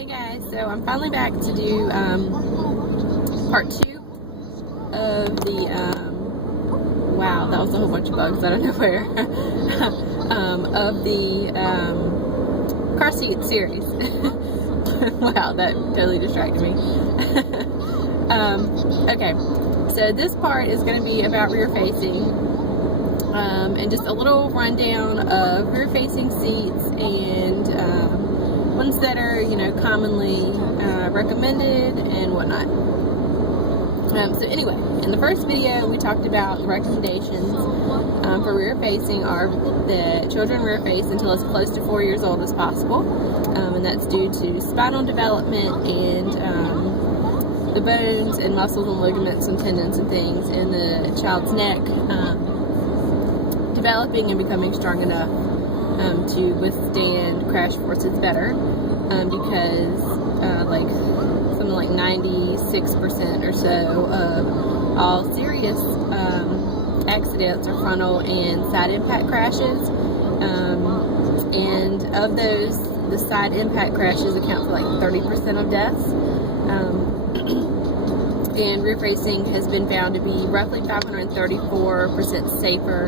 Hey guys, so I'm finally back to do part 2 of the, wow, that was a whole bunch of bugs out of nowhere, of the car seat series. Wow, that totally distracted me. Okay, so this part is going to be about rear facing, and just a little rundown of rear facing seats and ones that are, you know, commonly recommended and whatnot. So anyway, in the first video we talked about the recommendations for rear facing are that children rear face until as close to 4 years old as possible, and that's due to spinal development and the bones and muscles and ligaments and tendons and things in the child's neck developing and becoming strong enough to withstand crash forces better, because like something like 96% or so of all serious accidents are frontal and side impact crashes, and of those, the side impact crashes account for like 30% of deaths. And rear facing has been found to be roughly 534% safer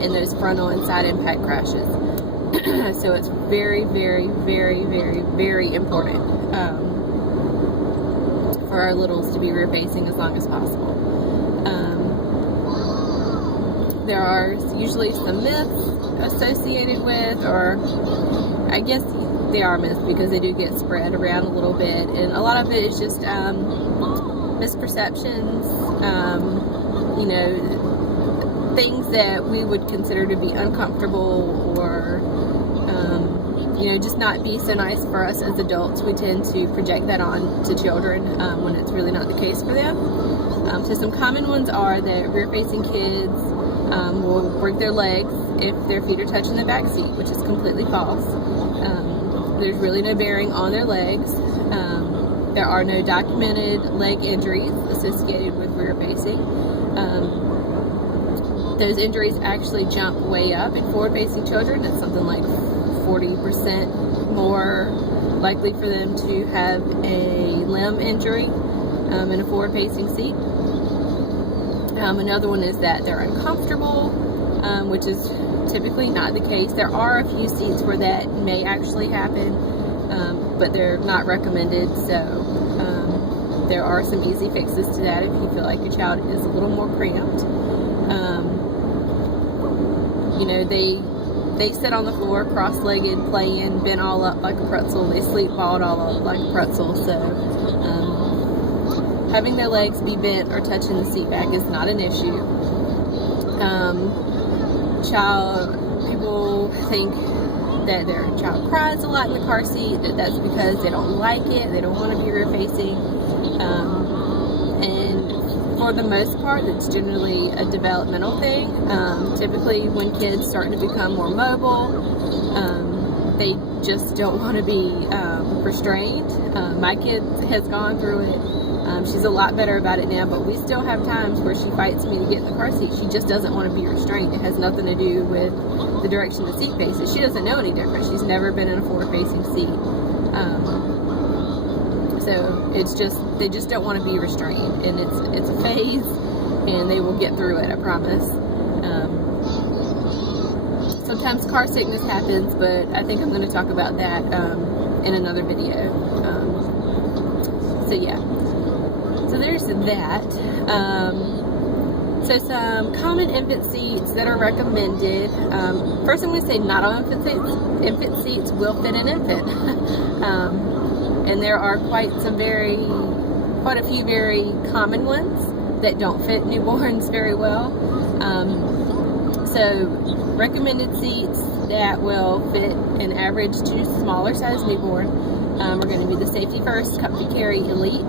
in those frontal and side impact crashes. So it's very, very, very, very, very important for our littles to be rear facing as long as possible. There are usually some myths associated with, or I guess they are myths because they do get spread around a little bit, and a lot of it is just misperceptions, you know, things that we would consider to be uncomfortable or, you know, just not be so nice for us as adults. We tend to project that on to children when it's really not the case for them. So some common ones are that rear-facing kids will break their legs if their feet are touching the back seat, which is completely false. There's really no bearing on their legs. There are no documented leg injuries associated with rear facing. Those injuries actually jump way up in forward facing children. It's something like 40% more likely for them to have a limb injury in a forward facing seat. Another one is that they're uncomfortable, which is typically not the case. There are a few seats where that may actually happen, but they're not recommended, so there are some easy fixes to that if you feel like your child is a little more cramped. You know, they sit on the floor cross-legged, playing, bent all up like a pretzel. They sleep balled all up like a pretzel, so having their legs be bent or touching the seat back is not an issue. People think that their child cries a lot in the car seat, that's because they don't like it, they don't want to be rear facing, and for the most part it's generally a developmental thing. Typically when kids start to become more mobile, they just don't want to be restrained. My kid has gone through it. She's a lot better about it now, but we still have times where she fights me to get in the car seat. She just doesn't want to be restrained. It has nothing to do with the direction the seat faces. She doesn't know any different. She's never been in a forward-facing seat. So it's just, they just don't want to be restrained, and it's a phase, and they will get through it, I promise. Sometimes car sickness happens, but I think I'm going to talk about that in another video. So yeah. So there's that. So some common infant seats that are recommended. First I'm going to say not all infant seats will fit an infant. And there are quite a few very common ones that don't fit newborns very well. So recommended seats that will fit an average to smaller size newborn are going to be the Safety First Comfy Carry Elite,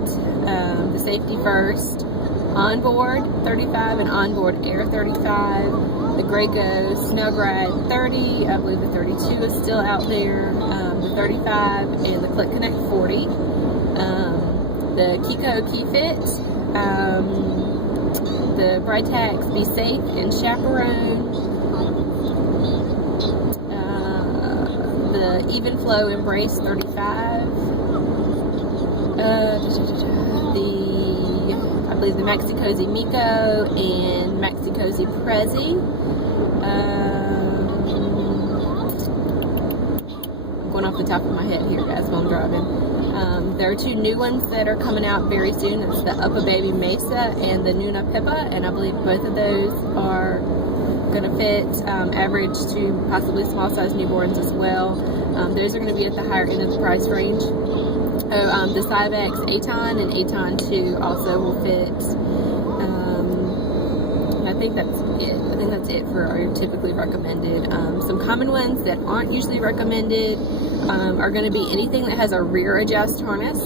the Safety First Onboard 35 and Onboard Air 35, the Graco Snug Ride 30, I believe the 32 is still out there, the 35, and the Click Connect 40, the Kiko KeyFit, the Britax Be Safe and Chaperone, the the Even Flow Embrace 35, I believe the Maxi Cosi Miko and Maxi Cosi Prezi. I'm going off the top of my head here, guys, while I'm driving. There are 2 new ones that are coming out very soon. It's the UPPAbaby Mesa and the Nuna Pippa, and I believe both of those are going to fit average to possibly small size newborns as well. Those are going to be at the higher end of the price range. The Cybex Aton and Aton 2 also will fit. And I think that's it. I think that's it for our typically recommended. Some common ones that aren't usually recommended are going to be anything that has a rear adjust harness,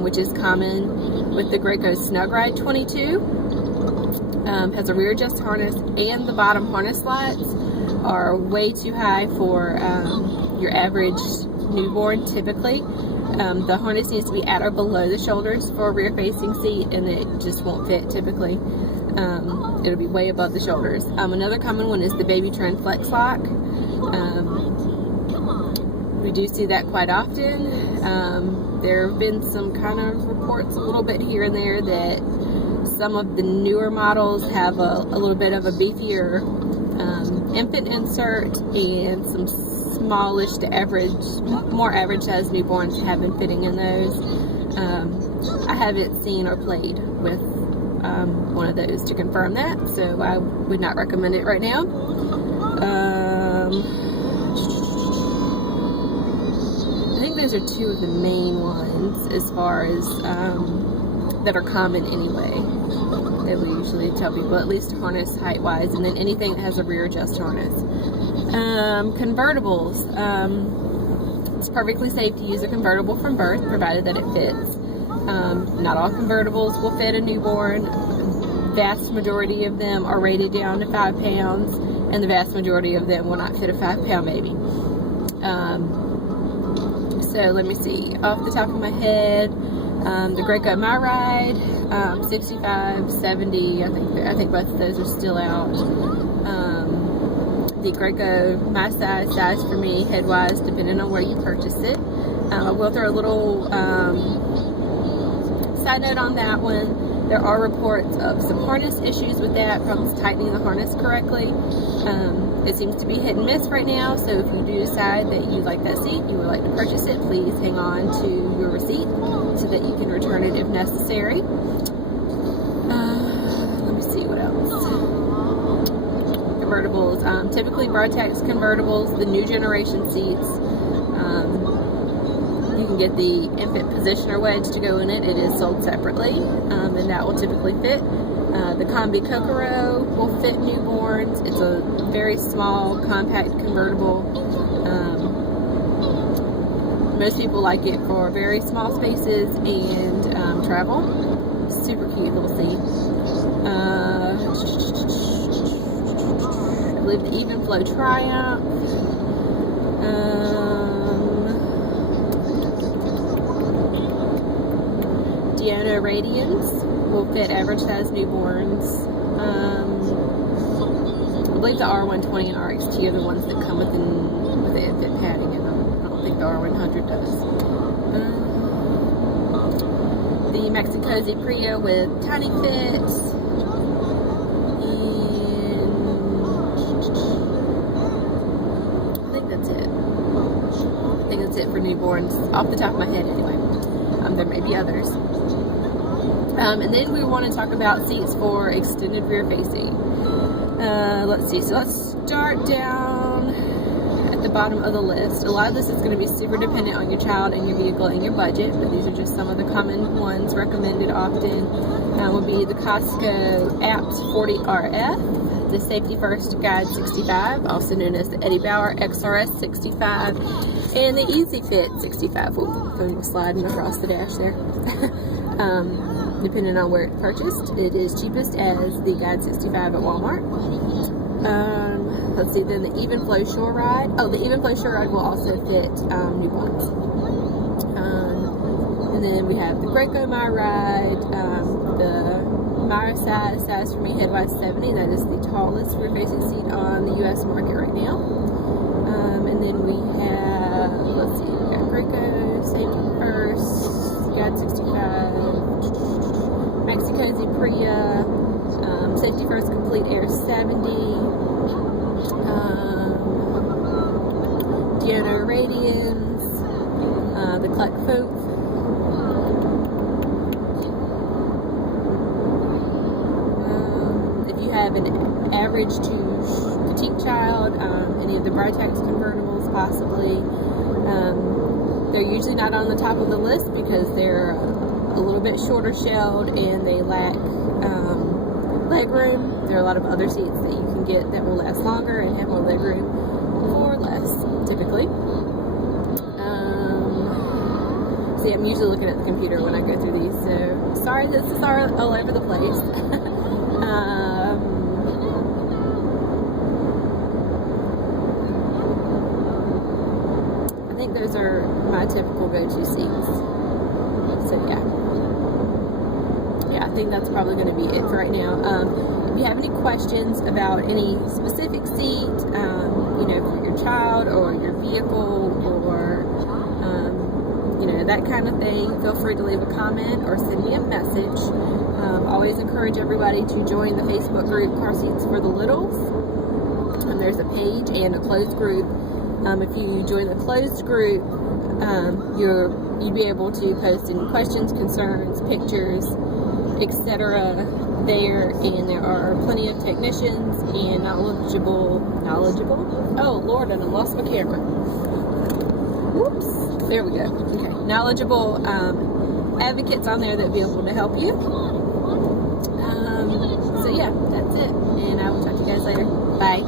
which is common with the Graco Snug Ride 22. Has a rear adjust harness, and the bottom harness slots are way too high for your average newborn typically. The harness needs to be at or below the shoulders for a rear facing seat, and it just won't fit typically. It'll be way above the shoulders. Another common one is the Baby Trend Flex Lock. We do see that quite often. There have been some kind of reports a little bit here and there that some of the newer models have a little bit of a beefier infant insert, and some smallish to average, more average size newborns have been fitting in those. I haven't seen or played with one of those to confirm that, so I would not recommend it right now. I think those are 2 of the main ones as far as that are common anyway, that we usually tell people, at least harness height wise, and then anything that has a rear adjust harness. Convertibles. It's perfectly safe to use a convertible from birth, provided that it fits. Not all convertibles will fit a newborn. Vast majority of them are rated down to 5 pounds, and the vast majority of them will not fit a 5-pound baby. So let me see, off the top of my head, the Graco MyRide, 65, 70, I think both of those are still out. The Graco My Size for Me, headwise, depending on where you purchase it. I will throw a little side note on that one. There are reports of some harness issues with that, problems tightening the harness correctly. It seems to be hit and miss right now, so if you do decide that you like that seat, you would like to purchase it, please hang on to your receipt so that you can return it if necessary. Let me see what else. Convertibles, typically Broadtax convertibles, the new generation seats. You can get the infant positioner wedge to go in it. It is sold separately, and that will typically fit. The Combi Kokoro will fit newborns. It's a very small, compact convertible. Most people like it for very small spaces and travel. Super cute little seat. I believe the Even Flow Triumph. Diona Radiance will fit average size newborns. I believe the R120 and RXT are the ones that come with the infant padding in them. I don't think the R100 does. The Maxi Cosi Prio with Tiny Fit. And I think that's it. I think that's it for newborns, off the top of my head anyway. There may be others. And then we want to talk about seats for extended rear facing. Let's see, so let's start down at the bottom of the list. A lot of this is going to be super dependent on your child and your vehicle and your budget, but these are just some of the common ones recommended often. Will be the Costco APS 40RF, the Safety First Guide 65, also known as the Eddie Bauer XRS 65, and the EasyFit 65. Phone was sliding across the dash there. Depending on where it's purchased, it is cheapest as the Guide 65 at Walmart. Let's see, then the Even Flow Shore Ride. Oh, the Even Flow Shore Ride will also fit newborns. And then we have the Graco MyRide, the My Size for Me Headwise 70. That is the tallest rear facing seat on the U.S. market right now. And then we have let's see, we got Graco, Safety First, Guide 65, Maxi-Cosi Priya, Safety First Complete Air 70, Deono Radians, the Cluck Folk. If you have an average to petite child, any of the Britax convertibles possibly, they're usually not on the top of the list because they're a little bit shorter shelled and they lack leg room. There are a lot of other seats that you can get that will last longer and have more leg room for less, typically. See, I'm usually looking at the computer when I go through these, so sorry this is all over the place. I think those are my typical go-to seats. So yeah, I think that's probably going to be it for right now. If you have any questions about any specific seat, you know, for your child or your vehicle or you know, that kind of thing, feel free to leave a comment or send me a message. Always encourage everybody to join the Facebook group Car Seats for the Littles. There's a page and a closed group. If you join the closed group, you'd be able to post any questions, concerns, pictures, etc. there, and there are plenty of technicians and knowledgeable. Oh Lord, and I lost my camera. Whoops. There we go. Okay, knowledgeable advocates on there that will be able to help you. So yeah, that's it, and I will talk to you guys later. Bye.